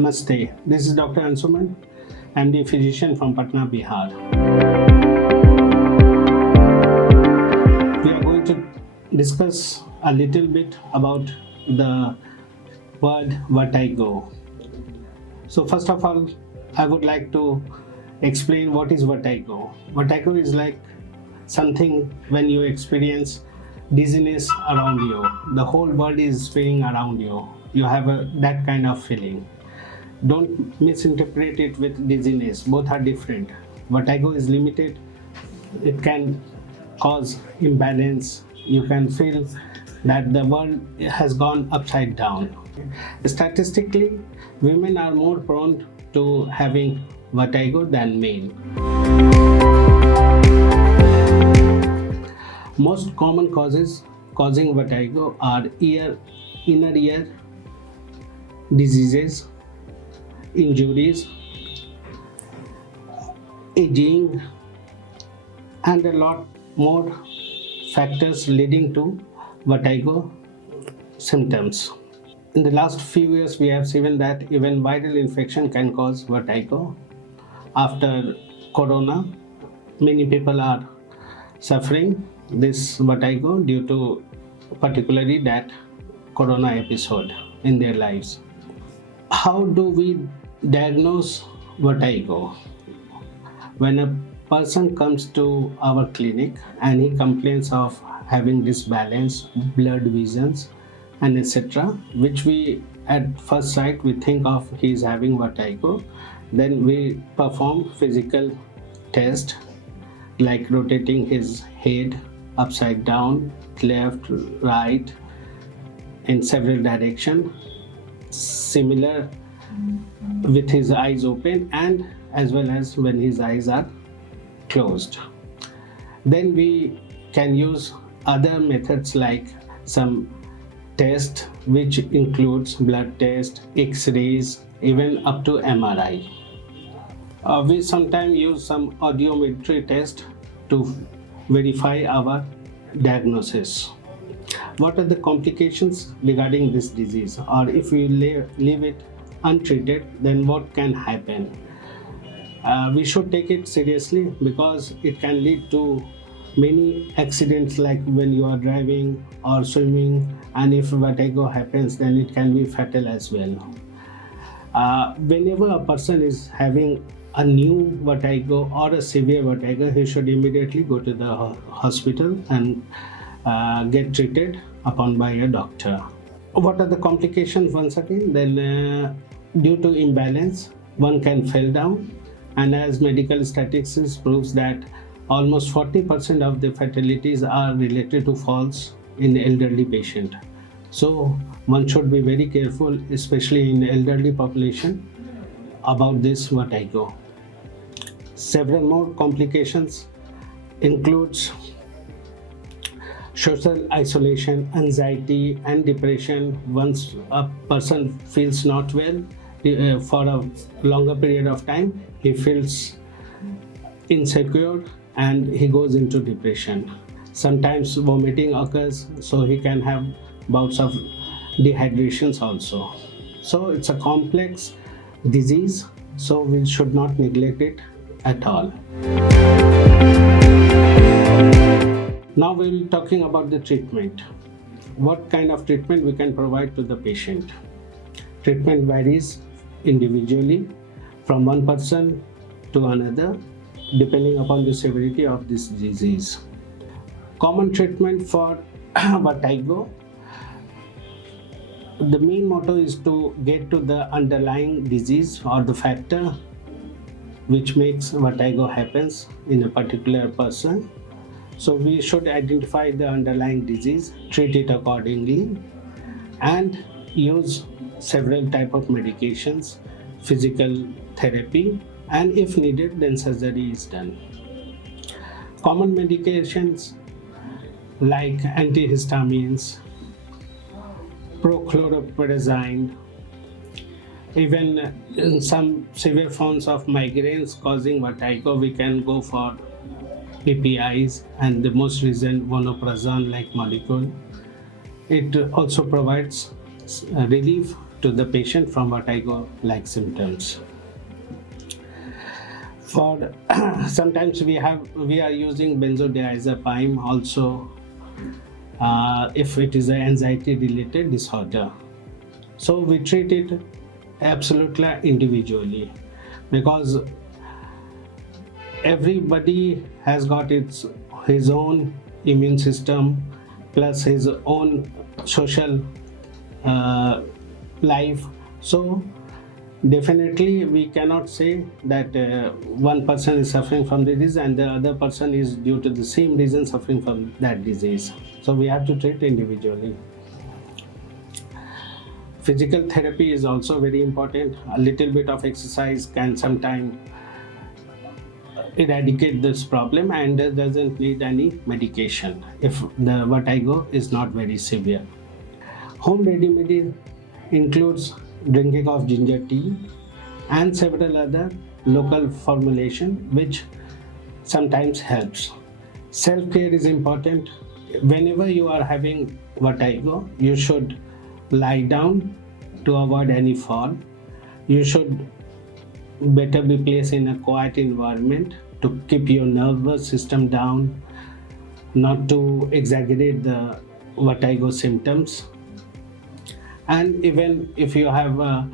Namaste. This is Dr. Anshuman. I'm the physician from Patna, Bihar. We are going to discuss a little bit about the word vertigo. So first of all, I would like to explain what is vertigo. Vertigo is like something when you experience dizziness around you. The whole world is spinning around you. You have that kind of feeling. Don't misinterpret it with dizziness. Both are different. Vertigo is limited. It can cause imbalance. You can feel that the world has gone upside down. Statistically, women are more prone to having vertigo than men. Most common causes causing vertigo are inner ear diseases, injuries, aging, and a lot more factors leading to vertigo symptoms. In the last few years, we have seen that even viral infection can cause vertigo. After corona, many people are suffering this vertigo due to particularly that corona episode in their lives. How do we diagnose vertigo? When a person comes to our clinic and he complains of having disbalance, blurred visions, and etc., which we at first sight we think of he is having vertigo, then we perform physical test like rotating his head upside down, left, right, in several directions, similar with his eyes open and as well as when his eyes are closed. Then we can use other methods like some test which includes blood test, x-rays, even up to MRI. We sometimes use some audiometry test to verify our diagnosis. What are the complications regarding this disease, or if we leave it untreated, then what can happen? We should take it seriously because it can lead to many accidents like when you are driving or swimming, and if vertigo happens then it can be fatal as well. Whenever a person is having a new vertigo or a severe vertigo, he should immediately go to the hospital and get treated upon by a doctor. What are the complications once again? Then due to imbalance, one can fall down, and as medical statistics proves that almost 40% of the fatalities are related to falls in the elderly patient. So one should be very careful, especially in the elderly population, about this vertigo. Several more complications includes social isolation, anxiety, and depression. Once a person feels not well for a longer period of time, he feels insecure and he goes into depression. Sometimes vomiting occurs, so he can have bouts of dehydrations also. So it's a complex disease, so we should not neglect it at all. Now we'll talking about the treatment. What kind of treatment we can provide to the patient? Treatment varies individually from one person to another depending upon the severity of this disease. Common treatment for vertigo. The main motto is to get to the underlying disease or the factor which makes vertigo happens in a particular person. So we should identify the underlying disease, treat it accordingly, and use several type of medications, physical therapy, and if needed, then surgery is done. Common medications like antihistamines, prochlorperazine, even in some severe forms of migraines causing vertigo, we can go for PPIs and the most recent vonoprazan like molecule. It also provides relief to the patient from vertigo-like symptoms. For sometimes we are using benzodiazepine also if it is an anxiety-related disorder. So we treat it absolutely individually, because everybody has got his own immune system plus his own social life. So definitely we cannot say that one person is suffering from the disease and the other person is due to the same reason suffering from that disease. So we have to treat individually. Physical therapy is also very important. A little bit of exercise can sometimes eradicate this problem and doesn't need any medication if the vertigo is not very severe. Home remedy includes drinking of ginger tea and several other local formulation which sometimes helps. Self-care is important. Whenever you are having vertigo, you should lie down to avoid any fall. You should better be placed in a quiet environment to keep your nervous system down, not to exaggerate the vertigo symptoms. And even if you have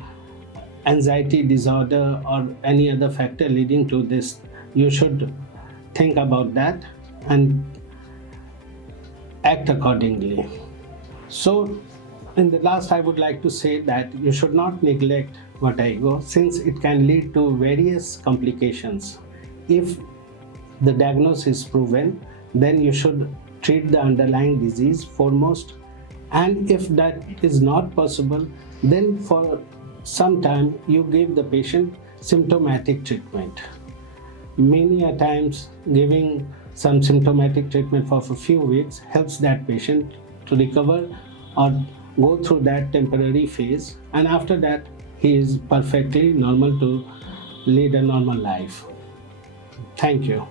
anxiety disorder or any other factor leading to this, you should think about that and act accordingly. So in the last, I would like to say that you should not neglect vertigo since it can lead to various complications. If the diagnosis is proven, then you should treat the underlying disease foremost, and if that is not possible, then for some time you give the patient symptomatic treatment. Many a times giving some symptomatic treatment for a few weeks helps that patient to recover or go through that temporary phase, and after that he is perfectly normal to lead a normal life. Thank you.